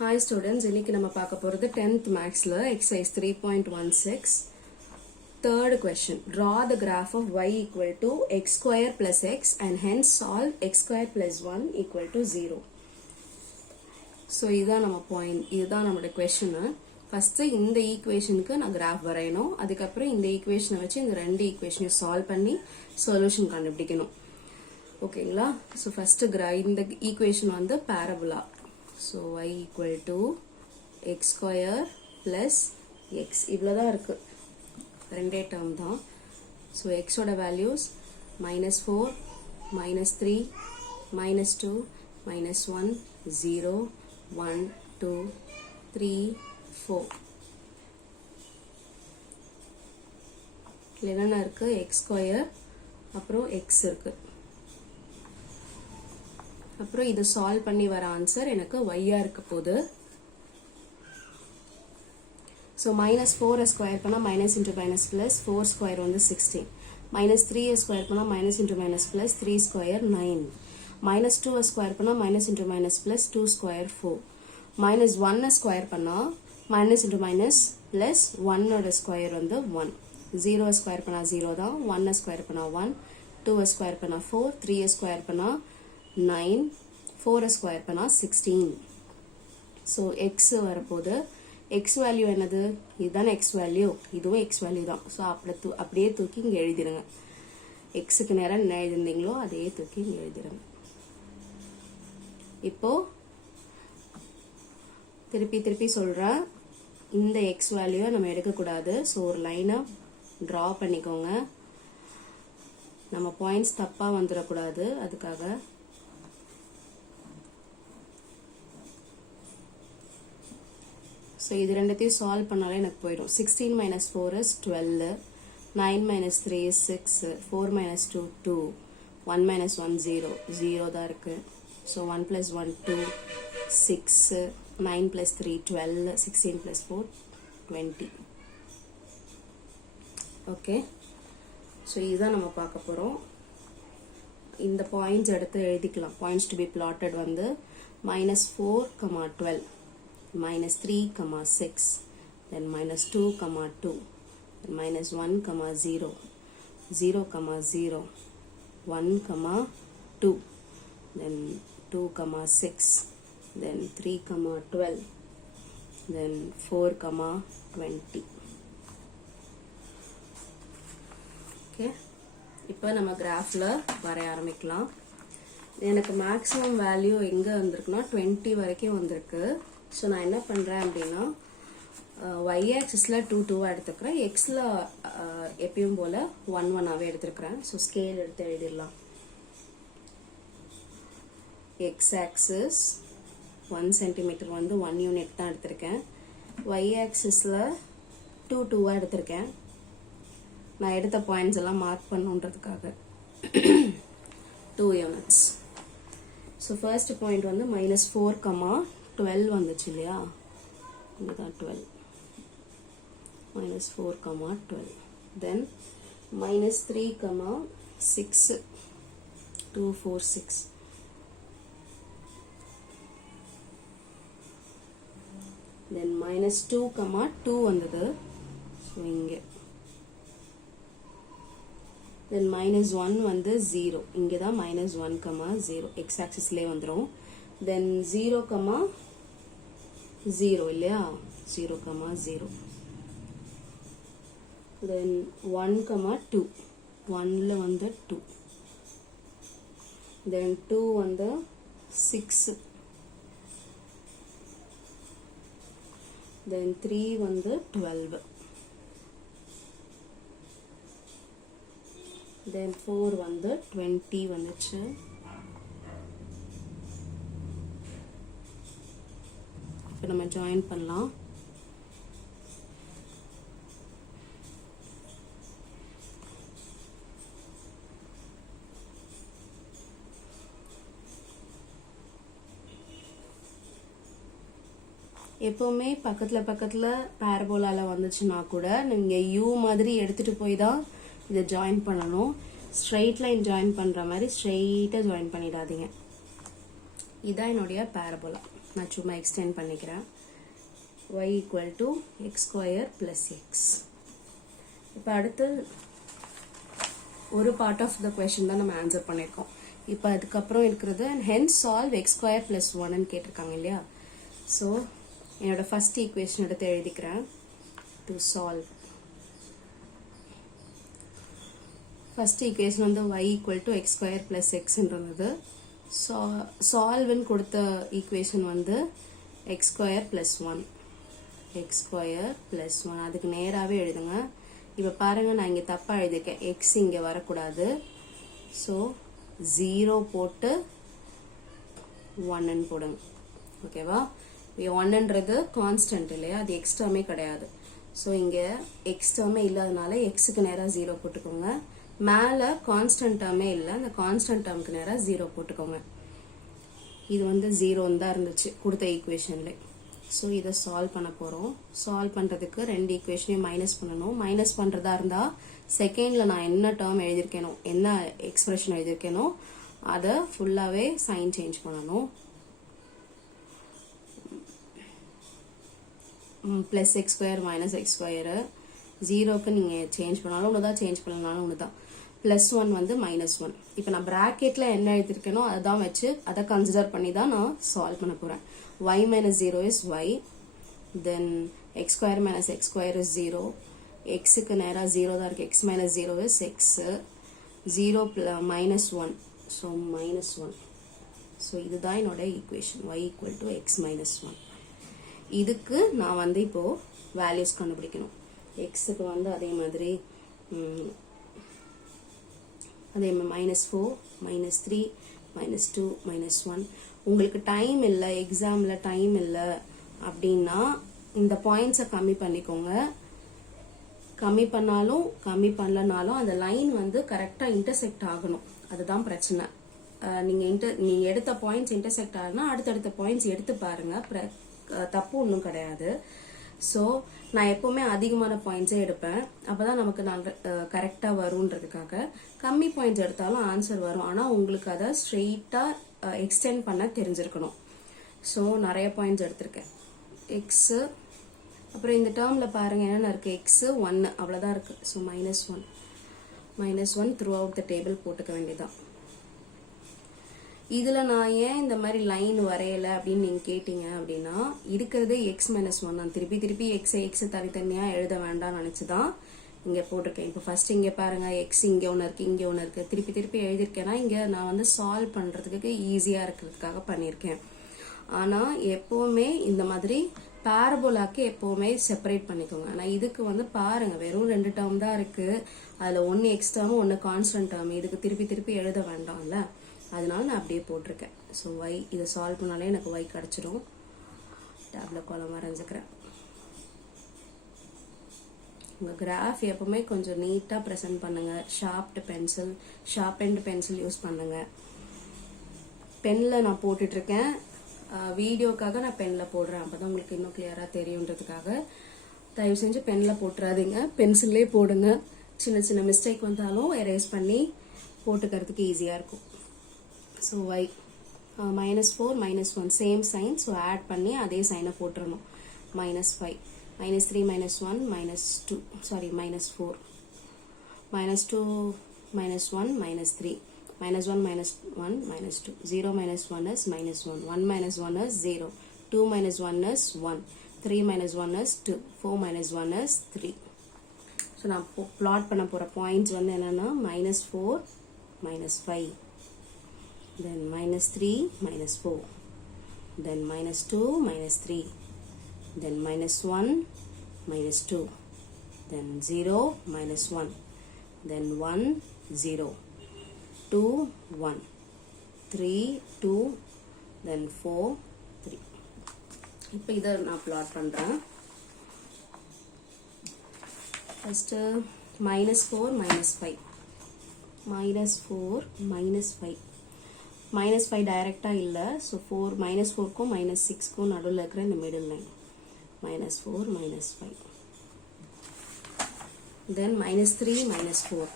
Hi students, இன்னைக்கு நம்ம பார்க்க போறது 10th Maxல exercise 3.16 third question. Draw the graph of y equal to x square plus x and hence solve x square plus 1 equal to 0. So இதுதான் நம்ம point, இதுதான் நம்மளோட question. First இந்த equationக்கு நான் graph வரையணும். அதுக்கப்புறம் இந்த equation வச்சு இந்த ரெண்டு equation solve பண்ணி solution கண்டுபிடிக்கணும். ஓகேங்களா? So first இந்த equation வந்து parabola. So y equal to x square plus x இவ்வளவுதான் இருக்கு ரெண்டே term தான். So x ஓட values minus 4 minus 3 minus 2 minus 1 0 1 2 3 4 என்னென்ன இருக்கு x square அப்புறம் x இருக்கு. அப்புறம் இது சால்வ் பண்ணி வர ஆன்சர் எனக்கு y ஆ இருக்க போகுது. So minus 4 ஸ்கொயர் பண்ணா minus into minus plus 4 square வந்து 16. minus 3 ஸ்கொயர் பண்ணா minus into minus plus 3 square 9. minus 2 square பண்ணா minus into minus plus 2 square 4. minus 1 square பண்ணா minus into minus plus 1 ஓட ஸ்கொயர் வந்து 1. 0 ஸ்கொயர் பண்ணா 0 தான். 1 ஸ்கொயர் பண்ணா 1. 2 ஸ்கொயர் பண்ணா 4. 3 ஸ்கொயர் பண்ணா 9, 4 ஸ்கொயர் பண்ணா 16. So x வரப்போது. x வேல்யூ என்னது? இதுதான் x வேல்யூ, இதுவும் x வேல்யூ தான். So அப்படியே தூக்கி இங்க எழுதிருங்க. xக்கு நேரா என்ன எழுதிருந்தீங்களோ அதே தூக்கி இங்க எழுதிருங்க. இப்போ திருப்பி சொல்றேன், இந்த x வேல்யூ நம்ம எடுக்க கூடாது. So ஒரு லைனை டிரா பண்ணிக்கோங்க. நம்ம பாயிண்ட்ஸ் தப்பா வந்துடக்கூடாது, அதுக்காக. So இது ரெண்டத்தையும் சால்வ் பண்ணாலே எனக்கு போயிடும். 16 minus 4 is 12. 9 minus 3 is 6. 4 minus 2 2. 1 minus 1 0. 0 தான் இருக்கு. So 1 plus 1 2. 6. 9 plus 3 12. 16 plus 4 20. Okay. So இதுதான் நம்ம பார்க்க போறோம். இந்த பாயிண்ட்ஸ் எடுத்து எழுதிக்கலாம். பாயிண்ட்ஸ் to be plotted வந்து minus 4, 12. minus 3, 6, then minus 2, 2, then minus 1, 0, 0, 0, 1, 2, then 2, 6, then 3, 12, then 4, 20. Okay, இப்போ நம்ம கிராஃப்ல வரைய ஆரம்பிக்கலாம். எனக்கு மேக்ஸிமம் வேல்யூ எங்க வந்திருக்குன்னா 20 வரைக்கும் வந்திருக்கு. ஸோ நான் என்ன பண்ணுறேன் அப்படின்னா, y ஆக்சிஸில் 2 2 எடுத்துக்கிறேன், எக்ஸில் எப்பயும் போல் 1 1ஆகவே எடுத்துருக்கிறேன். ஸோ ஸ்கேல் எடுத்து எழுதிடலாம். எக்ஸ் ஆக்சிஸ் 1 சென்டிமீட்டர் வந்து 1 யூனிட் தான் எடுத்திருக்கேன். y ஆக்சிஸில் 2 2 எடுத்திருக்கேன். நான் எடுத்த பாயிண்ட்ஸ் எல்லாம் மார்க் பண்ணுன்றதுக்காக 2 யூனிட்ஸ். ஸோ ஃபர்ஸ்ட் பாயிண்ட் வந்து minus 4, 12 வந்துச்சு இல்லையா, இதுதான் 12. minus 4, 12. then minus 3, 6. 2 4 6. then minus 2, 2 வந்தது. ஸோ இங்கே then minus 1 வந்து 0. இங்கே தான் minus 1, 0 x ஆக்சிஸ்லேயே வந்துடும். then 0, 0 இல்லையா, 0, 0. then 1, 2. 1ல வந்து 2. then 2 வந்து 6. then 3 வந்து 12. then 4 வந்து 20 வந்துச்சு. இப்போ நம்ம ஜாயின் பண்ணலாம். எப்பவுமே பக்கத்துல பாரபோலால வந்துச்சுன்னா கூட நீங்க u மாதிரி எடுத்துட்டு போய் தான் இதை ஜாயின் பண்ணணும். ஸ்ட்ரெயிட் லைன் ஜாயின் பண்ற மாதிரி ஸ்ட்ரெயிட்டா ஜாயின் பண்ணிடாதீங்க. இதான் என்னுடைய பாரபோலா. நான் சும்மா எக்ஸ்டெண்ட் பண்ணிக்கிறேன். y equal to x square plus x. இப்போ அடுத்து ஒரு பார்ட் ஆஃப் த கொஸ்டின் தான் நம்ம ஆன்சர் பண்ணியிருக்கோம். இப்போ அதுக்கப்புறம் இருக்கிறது and hence solve x square plus 1 கேட்டிருக்காங்க இல்லையா. ஸோ என்னோட ஃபர்ஸ்ட் ஈக்குவேஷன் எடுத்து எழுதிக்கிறேன். டு சால்வ் ஃபர்ஸ்ட் ஈக்குவேஷன் வந்து y equal to x square plus xன்றது. சால்வ்னு கொடுத்த ஈக்குவேஷன் வந்து x square plus 1 x square plus 1 அதுக்கு நேராகவே எழுதுங்க. இப்போ பாருங்க, நான் இங்கே தப்பாக எழுதிருக்கேன். x இங்கே வரக்கூடாது. ஸோ 0 போட்டு 1ன்னு போடுங்க. ஓகேவா? 1ன்றது கான்ஸ்டன்ட் இல்லையா, அது எக்ஸ் டேர்மே கிடையாது. ஸோ இங்கே எக்ஸ் டேர்மே இல்லாதனால எக்ஸுக்கு நேராக 0 போட்டுக்கோங்க. மேலே கான்ஸ்டன்ட் டேர்மே இல்லை, அந்த கான்ஸ்டன்ட் டேர்முக்கு நேராக 0 போட்டுக்கோங்க. இது வந்து 0 தான் இருந்துச்சு கொடுத்த ஈக்குவேஷன்ல. ஸோ இதை சால்வ் பண்ண போகிறோம். சால்வ் பண்ணுறதுக்கு ரெண்டு ஈக்குவேஷனையும் மைனஸ் பண்ணணும். மைனஸ் பண்ணுறதா இருந்தால் செகண்டில் நான் என்ன டேர்ம் எழுதியிருக்கேனோ, என்ன எக்ஸ்பிரஷன் எழுதியிருக்கேனோ அதை ஃபுல்லாகவே சைன் சேஞ்ச் பண்ணணும். Plus X square minus X square 0க்கு நீங்கள் சேஞ்ச் பண்ணாலும் ஒன்று தான், சேஞ்ச் பண்ணனாலும் ஒன்று தான். ப்ளஸ் 1 வந்து -1. இப்போ நான் ப்ராக்கெட்டில் என்ன எழுதியிருக்கேனோ அதை தான் வச்சு அதை கன்சிடர் பண்ணி தான் நான் சால்வ் பண்ண போகிறேன். y minus 0 is y, then x square minus x square is 0, xக்கு நேரா 0 தான் இருக்கு, x minus 0 is x, 0 minus 1, so minus 1. so இதுதான் என்னோட equation, y equal to x minus 1. இதுக்கு நான் வந்து இப்போ வேல்யூஸ் கண்டுபிடிக்கணும். xக்கு வந்து அதே மாதிரி -4, -3, -2, -1. உங்களுக்கு டைம் இல்லை, எக்ஸாமில் டைம் இல்லை அப்படின்னா இந்த பாயிண்ட்ஸை கம்மி பண்ணிக்கோங்க. கம்மி பண்ணாலும் கம்மி பண்ணலனாலும் அந்த லைன் வந்து கரெக்டாக இன்டர்செக்ட் ஆகணும். அதுதான் பிரச்சனை. நீங்கள் எடுத்த பாயிண்ட்ஸ் இன்டர்செக்ட் ஆகுனா அடுத்தடுத்த பாயிண்ட்ஸ் எடுத்து பாருங்க, தப்பு ஒன்றும் கிடையாது. ஸோ நான் எப்போவுமே அதிகமான பாயிண்ட்ஸே எடுப்பேன், அப்போ தான் நமக்கு கரெக்டாக வருன்றதுக்காக. கம்மி பாயிண்ட்ஸ் எடுத்தாலும் ஆன்சர் வரும், ஆனால் உங்களுக்கு அதை ஸ்ட்ரெயிட்டாக எக்ஸ்டெண்ட் பண்ண தெரிஞ்சிருக்கணும். ஸோ நிறைய பாயிண்ட்ஸ் எடுத்திருக்கேன். எக்ஸு அப்புறம் இந்த டேர்மில் பாருங்கள் என்னென்ன இருக்குது, எக்ஸு 1 அவ்வளோதான் இருக்குது. So -1 through out the table போட்டுக்க வேண்டியதான். இதில் நான் ஏன் இந்த மாதிரி லைன் வரையலை அப்படின்னு நீங்கள் கேட்டீங்க அப்படின்னா, இருக்கிறது x -1 தான். திருப்பி எக்ஸை தனித்தனியாக எழுத வேண்டாம்னு நினச்சி தான் இங்கே போட்டிருக்கேன். இப்போ ஃபர்ஸ்ட் இங்கே பாருங்கள், எக்ஸ் இங்கே ஒன்று இருக்குது, இங்கே ஒன்று இருக்குது. திருப்பி எழுதியிருக்கேன்னா இங்கே நான் வந்து சால்வ் பண்ணுறதுக்கு ஈஸியாக இருக்கிறதுக்காக பண்ணியிருக்கேன். ஆனால் எப்போவுமே இந்த மாதிரி பேரபோலாக்கு எப்போவுமே செப்பரேட் பண்ணிக்கோங்க. ஆனால் இதுக்கு வந்து பாருங்கள், வெறும் 2 டேர்ம் தான் இருக்குது. அதில் ஒன்று எக்ஸ் டேர்மு, ஒன்று கான்ஸ்டன்ட் டேர்ம். இதுக்கு திருப்பி எழுத வேண்டாம்ல, அதனால நான் அப்படியே போட்டிருக்கேன். ஸோ y இதை சால்வ் பண்ணாலே எனக்கு y கிடச்சிடும். டேப்ல காலம் வரைஞ்சிக்கிறேன். உங்கள் கிராஃப் எப்பவுமே கொஞ்சம் நீட்டாக ப்ரெசென்ட் பண்ணுங்கள். ஷார்ப்டு பென்சில் யூஸ் பண்ணுங்கள். பெனில் நான் போட்டுட்ருக்கேன், வீடியோக்காக நான் பெனில் போடுறேன், அப்போ தான் உங்களுக்கு இன்னும் கிளியராக தெரியுன்றதுக்காக. தயவு செஞ்சு பெனில் போட்டுறாதீங்க, பென்சில்லே போடுங்க. சின்ன மிஸ்டேக் வந்தாலும் எரேஸ் பண்ணி போட்டுக்கிறதுக்கு ஈஸியாக இருக்கும். So y -4 -1 same sign, so add பண்ணி அதே சைனை போட்டுறணும். -5 -3 -1 -2 sorry -4 -2 -1 -3 -1 -1 -2 0 -1 is -1 1 -1 is 0 2 -1 is 1 3 -1 is 2 4 -1 is 3. So நான் பிளாட் பண்ண போகிற பாயிண்ட்ஸ் வந்து என்னென்னா -4 -5, then -3 -4, then -2 -3, then -1 -2, then 0 -1, then 1 0, 2 1, 3 2, then 4 3. இப்போ இதை நான் பிளாட் பண்ணுறேன். ஃபஸ்ட்டு -4 -5, -4 -5, -5 டைரெக்டாக இல்லை. ஸோ -4க்கும் -6க்கும் நடுவில் இருக்கிற இந்த மிடில் லைன் -4 -5, then -3 -4,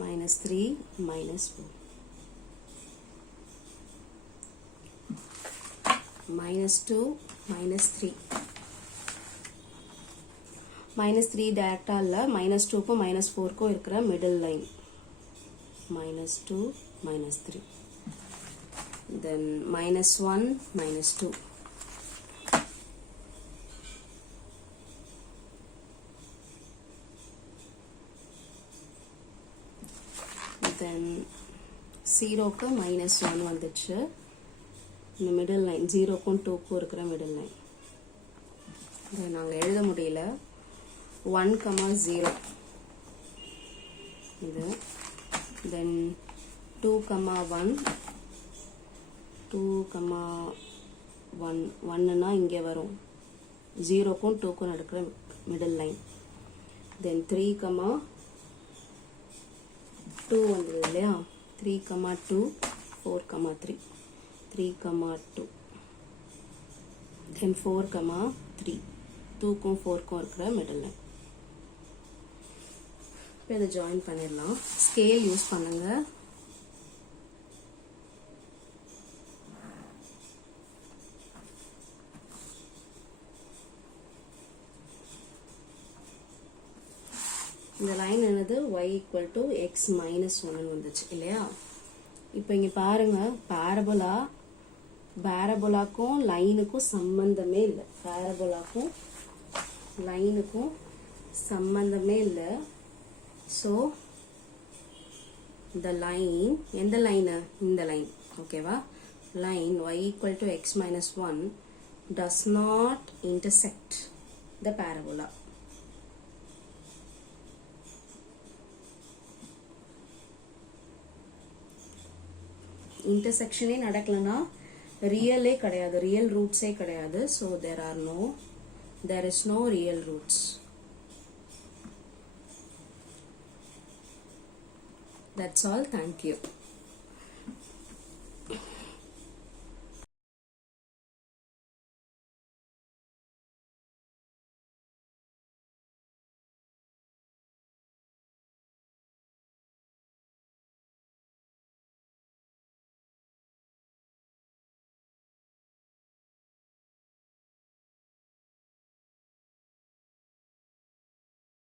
-3 -4, -2, -3. -3 டைரக்டா இல்ல, -2க்கும் -4க்கும் இருக்கிற மிடில் லைன். -2, -3. Then -1, -2. Then 0க்கு -1 வந்துச்சு. இந்த மிடில் லைன் 0க்கும் 2க்கும் இருக்கிற மிடில் லைன். இதை நாங்கள் எழுத முடியல. 1, 0 இது. தென் 2, 1, 2, 1, 1னா இங்கே வரும். 0க்கும் 2க்கும் நடக்கிற மிடில் லைன். தென் 3, 2 வந்தது இல்லையா? 3, 2, 4, 3. 3, 2. Then 4, 3. 2க்கும் 4க்கும் இருக்கிற மிடில் லைன். இப்போ இதை ஜாயின் பண்ணிடலாம். ஸ்கேல் யூஸ் பண்ணுங்க. இந்த லைன் என்னது? y = x - 1 வந்துச்சு இல்லையா? இப்போ இங்க பாருங்க, பேரபோலாக்கும் லைனுக்கும் சம்பந்தமே இல்லை. பேரபோலாக்கும் லைனுக்கும் சம்பந்தமே இல்லை. ஸோ இந்த லைன், எந்த லைனு? இந்த லைன். ஓகேவா? Line y = x - 1 does not intersect the parabola. இன்டர்செக்ஷனே நடக்கலனா ரியலே கிடையாது, ரியல் ரூட்ஸே கிடையாது. So there is no real roots. That's all. Thank you.